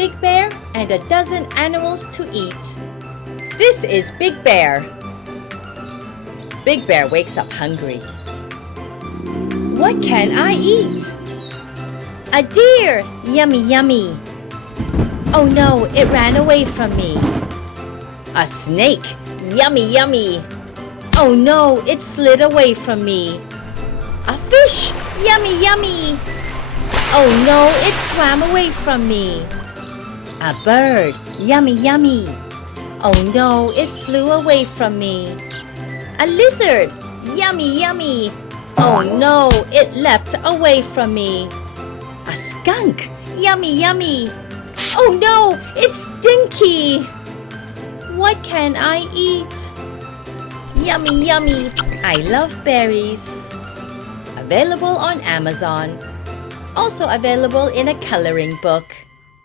Big Bear and a dozen animals to eat. This is Big Bear. Big Bear wakes up hungry. What can I eat? A deer! Yummy, yummy! Oh no, it ran away from me. A snake! Yummy, yummy! Oh no, it slid away from me. A fish! Yummy, yummy! Oh no, it swam away from me. A bird! Yummy, yummy! Oh no, it flew away from me. A lizard! Yummy, yummy! Oh no, it leapt away from me. A skunk! Yummy, yummy! Oh no, it's stinky! What can I eat? Yummy, yummy! I love berries. Available on Amazon. Also available in a coloring book.